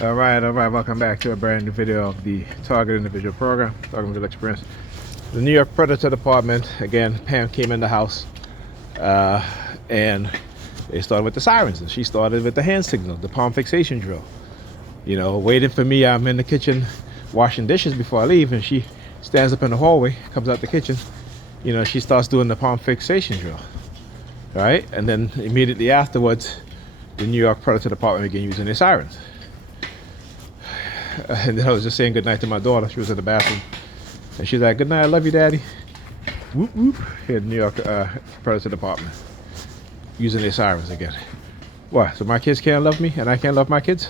All right, welcome back to a brand new video of the Target Individual Program, Target Individual Experience. The New York Predator Department, again, Pam came in the house and they started with the sirens, and she started with the hand signal, the palm fixation drill. You know, waiting for me, I'm in the kitchen washing dishes before I leave, and she stands up in the hallway, comes out the kitchen, you know, she starts doing the palm fixation drill, right? And then immediately afterwards, the New York Predator Department began using their sirens. And then I was just saying goodnight to my daughter. She was in the bathroom. And she's like, "Good night, I love you, Daddy." Whoop, whoop. Here at the New York Predator Department. Using their sirens again. What? So my kids can't love me and I can't love my kids?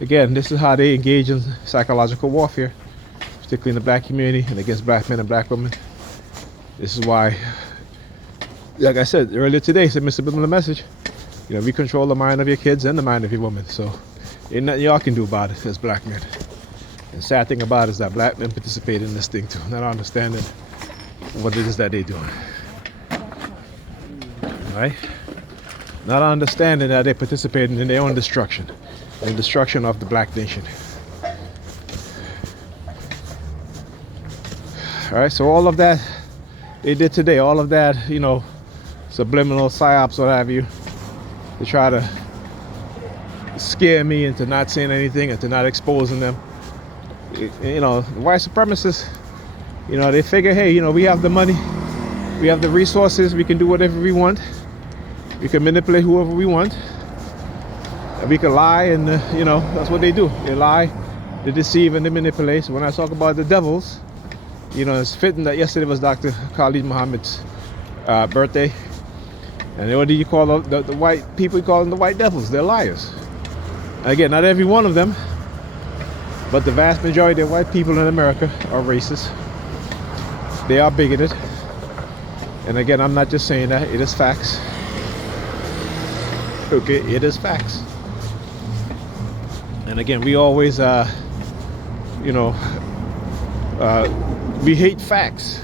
Again, this is how they engage in psychological warfare, particularly in the black community and against black men and black women. This is why, like I said earlier today, said Mr. Bill in the message, you know, we control the mind of your kids and the mind of your women. So ain't nothing y'all can do about it as black men. And sad thing about it is that black men participate in this thing too, not understanding what it is that they're doing. Right? Not understanding that they're participating in their own destruction, the destruction of the black nation. Alright, so all of that they did today, all of that, you know, subliminal psyops, what have you, to try to scare me into not saying anything and to not exposing them. You know, white supremacists, you know, they figure, hey, you know, we have the money, we have the resources, we can do whatever we want, we can manipulate whoever we want, and we can lie, and you know, that's what they do. They lie, they deceive, and they manipulate. So when I talk about the devils, you know, it's fitting that yesterday was Dr. Khalid Muhammad's birthday, and what do you call the white people? You call them the white devils. They're liars. Again, not every one of them, but the vast majority of white people in America are racist. They are bigoted. And again, I'm not just saying that, it is facts. Okay, it is facts. And again, we always, you know, we hate facts,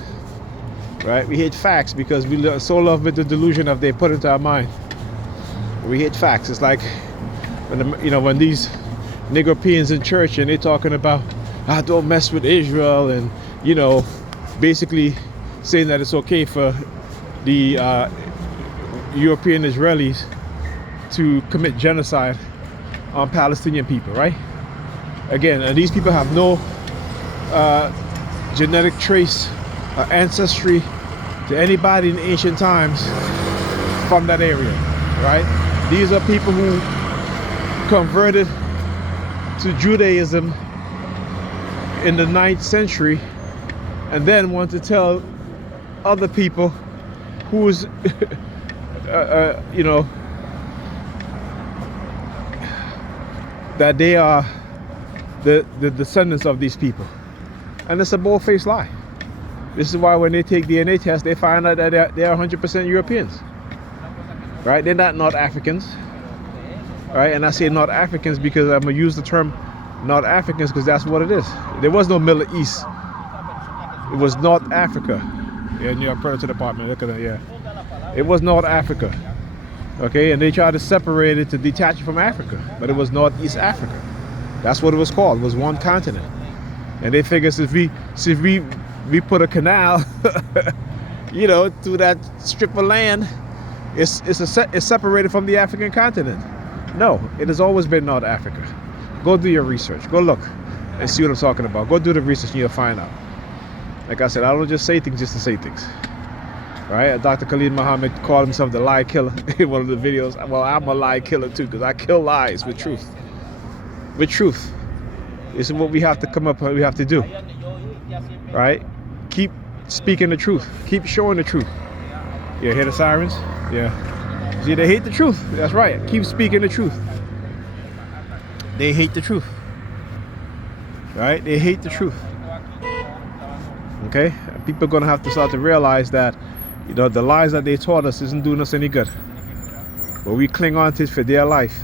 right? We hate facts because we so love with the delusion of they put into our mind. We hate facts. It's like, you know, when these Negropeans in church and they're talking about, don't mess with Israel, and you know, basically saying that it's okay for the European Israelis to commit genocide on Palestinian people, right? Again, and these people have no genetic trace or ancestry to anybody in ancient times from that area, right? These are people who converted to Judaism in the 9th century and then want to tell other people who's you know, that they are the descendants of these people. And it's a bold-faced lie. This is why when they take DNA tests, they find out that they're 100% Europeans, right? They're not Africans. Right, and I say not Africans because I'm gonna use the term not Africans because that's what it is. There was no Middle East. It was North Africa. Yeah, New York Predator Department. Look at that. Yeah, it was North Africa. Okay, and they tried to separate it to detach it from Africa, but it was Northeast Africa. That's what it was called. It was one continent. And they figured if we put a canal, you know, through that strip of land, it's separated from the African continent. No, it has always been North Africa. Go do your research. Go look and see what I'm talking about. Go do the research and you'll find out. Like I said, I don't just say things just to say things. Right? Dr. Khalid Muhammad called himself the lie killer in one of the videos. Well, I'm a lie killer too because I kill lies with truth. With truth. This is what we have to come up with, we have to do. Right? Keep speaking the truth. Keep showing the truth. You hear the sirens? Yeah. See, they hate the truth. That's right. Keep speaking the truth. They hate the truth. Right? They hate the truth. Okay? People are going to have to start to realize that, you know, the lies that they taught us isn't doing us any good. But we cling on to it for dear life.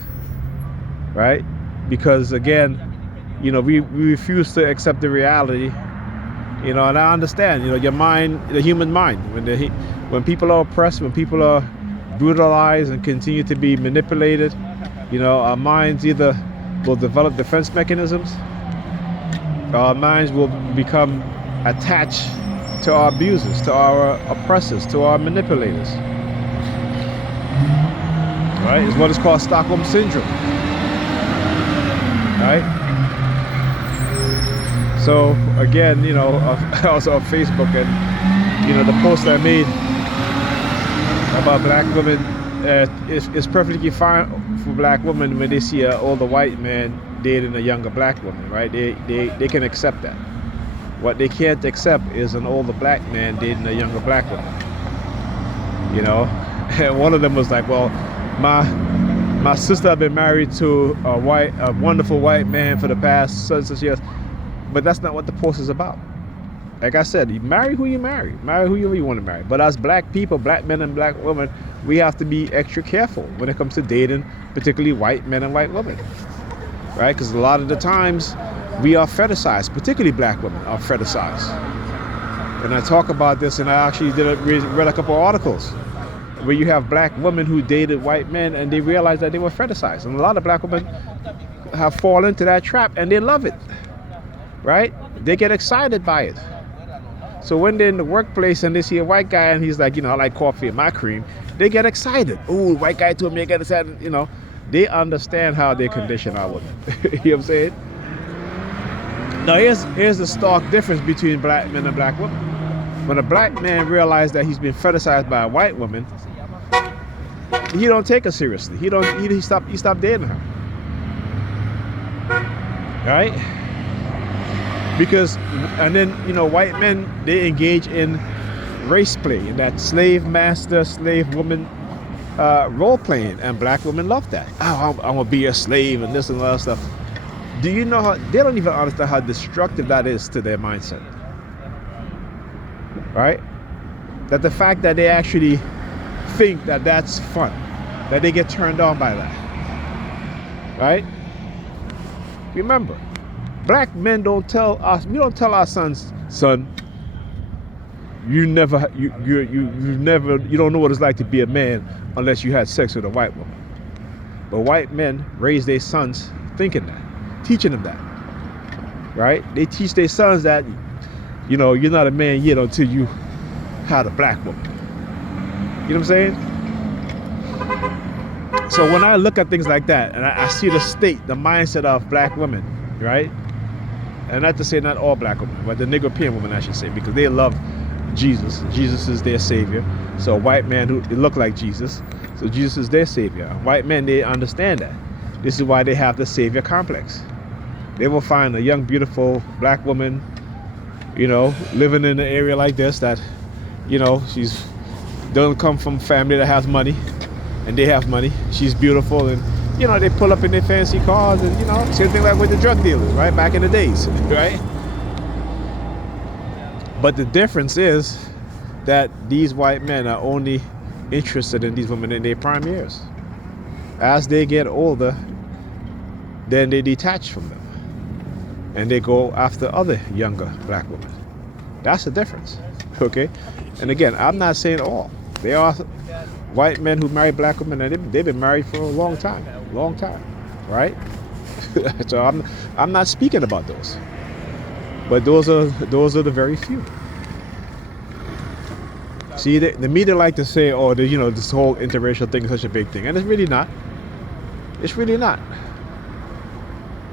Right? Because, again, you know, we refuse to accept the reality. You know, and I understand, you know, your mind, the human mind, when people are oppressed, when people are brutalized and continue to be manipulated, you know, our minds either will develop defense mechanisms. Our minds will become attached to our abusers, to our oppressors, to our manipulators. Right? It's what is called Stockholm Syndrome. Right? So again, you know, I was on Facebook, and you know, the post I made about black women, it's perfectly fine for black women when they see an older white man dating a younger black woman, right? They can accept that. What they can't accept is an older black man dating a younger black woman. You know, and one of them was like, "Well, my sister had been married to a wonderful white man for the past such years," but that's not what the post is about. Like I said, you marry who you marry who you want to marry. But as black people, black men and black women, we have to be extra careful when it comes to dating, particularly white men and white women, right? Because a lot of the times we are fetishized, particularly black women are fetishized. And I talk about this, and I actually read a couple of articles where you have black women who dated white men and they realized that they were fetishized. And a lot of black women have fallen into that trap, and they love it, right? They get excited by it. So when they're in the workplace and they see a white guy and he's like, you know, "I like coffee and my cream," they get excited. "Ooh, white guy told me I get excited." You know, they understand how they condition our women. You know what I'm saying? Now here's the stark difference between black men and black women. When a black man realizes that he's been fetishized by a white woman, he don't take her seriously. He stop dating her. Right? Because, and then, you know, white men, they engage in race play, in that slave master, slave woman role playing, and black women love that. "Oh, I'm gonna be a slave," and this and that stuff. Do you know how they don't even understand how destructive that is to their mindset? Right? That the fact that they actually think that that's fun, that they get turned on by that. Right? Remember, black men we don't tell our sons, "Son, you don't know what it's like to be a man unless you had sex with a white woman." But white men raise their sons thinking that, teaching them that, right? They teach their sons that, you know, you're not a man yet until you had a black woman. You know what I'm saying? So when I look at things like that, and I see the mindset of black women, right? And not to say not all black women, but the Negropean women, I should say, because they love Jesus. Jesus is their savior. So a white man who look like Jesus, so Jesus is their savior. White men, they understand that. This is why they have the savior complex. They will find a young, beautiful black woman, you know, living in an area like this that, you know, she's doesn't come from family that has money, and they have money. She's beautiful, and you know, they pull up in their fancy cars, and you know, same thing like with the drug dealers, right? Back in the days, right? But the difference is that these white men are only interested in these women in their prime years. As they get older, then they detach from them, and they go after other younger black women. That's the difference, okay? And again, I'm not saying all. There are white men who marry black women, and they've been married for a long time, right? So I'm not speaking about those, but those are the very few. See, the media like to say, "Oh, you know, this whole interracial thing is such a big thing," and it's really not. It's really not.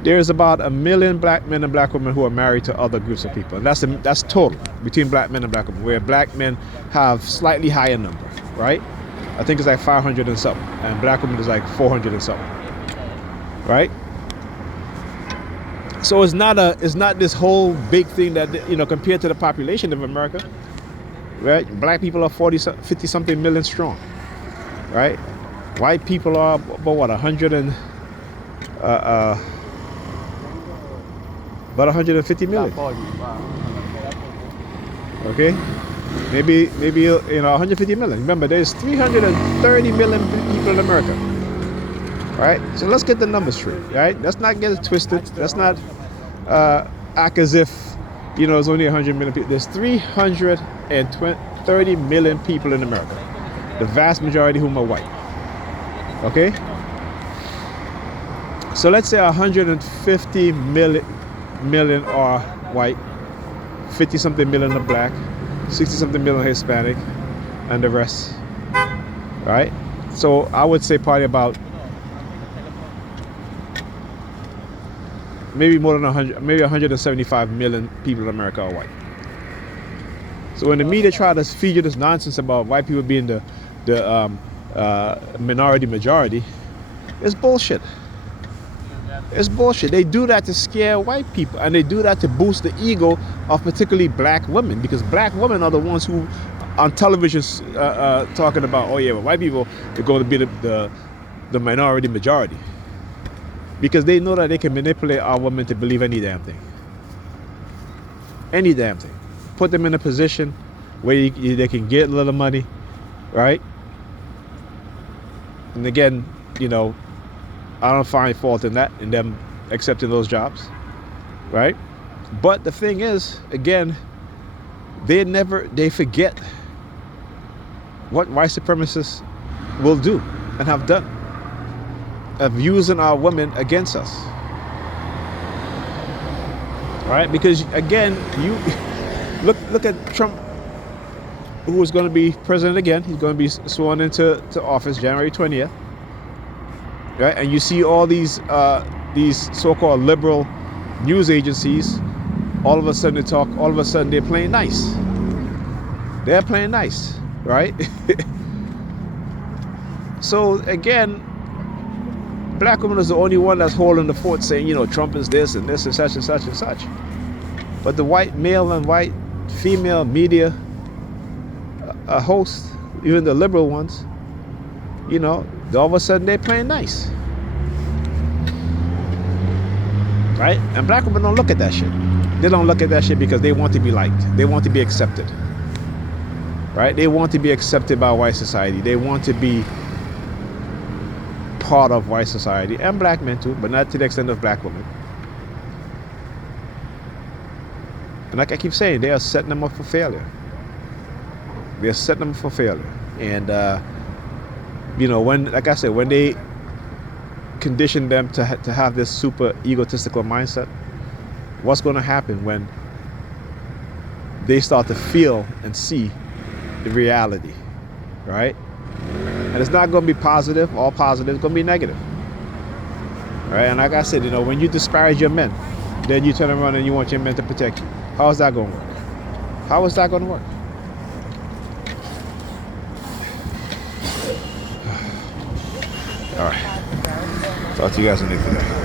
There's about 1 million black men and black women who are married to other groups of people, and that's total between black men and black women, where black men have slightly higher number, right? I think it's like 500 and something, and black women is like 400 and something, right? So it's not this whole big thing that, you know, compared to the population of America, right? Black people are 50 something million strong, right? White people are about what, 150 million. Okay, maybe you know, 150 million. Remember, there's 330 million people in America, right? So let's get the numbers straight, right? Let's not get it twisted. Let's not act as if, you know, there's only 100 million people. There's 330 million people in America, the vast majority of whom are white. Okay, So let's say 150 million are white, 50 something million are black, 60 something million are Hispanic, and the rest, right? So I would say probably about maybe more than 100, maybe 175 million people in America are white. So when the media try to feed you this nonsense about white people being the minority majority, it's bullshit. It's bullshit. They do that to scare white people, and they do that to boost the ego of particularly black women, because black women are the ones who on television talking about, oh yeah, well, white people are going to be the minority majority, because they know that they can manipulate our women to believe any damn thing. Any damn thing. Put them in a position where they can get a little money, right? And again, you know, I don't find fault in that, in them accepting those jobs, right? But the thing is, again, they forget what white supremacists will do and have done of using our women against us, right? Because again, you look at Trump, who is going to be president again. He's going to be sworn into office January 20th. Right? And you see all these so-called liberal news agencies, all of a sudden they're playing nice. They're playing nice, right? So again, black women is the only one that's holding the fort, saying, you know, Trump is this and this and such and such and such. But the white male and white female media hosts, even the liberal ones, you know, all of a sudden they're playing nice, right? And black women don't look at that shit. They don't look at that shit because they want to be liked. They want to be accepted, right? They want to be accepted by white society. They want to be part of white society, and black men too, but not to the extent of black women. And like I keep saying, they are setting them up for failure. They're setting them for failure. And you know, when, like I said, when they condition them to have this super egotistical mindset, what's going to happen when they start to feel and see the reality, right? And it's not going to be positive, all positive, it's going to be negative, right? And like I said, you know, when you disparage your men, then you turn around and you want your men to protect you. How is that going to work? How is that going to work? All right. Talk to you guys in the next video.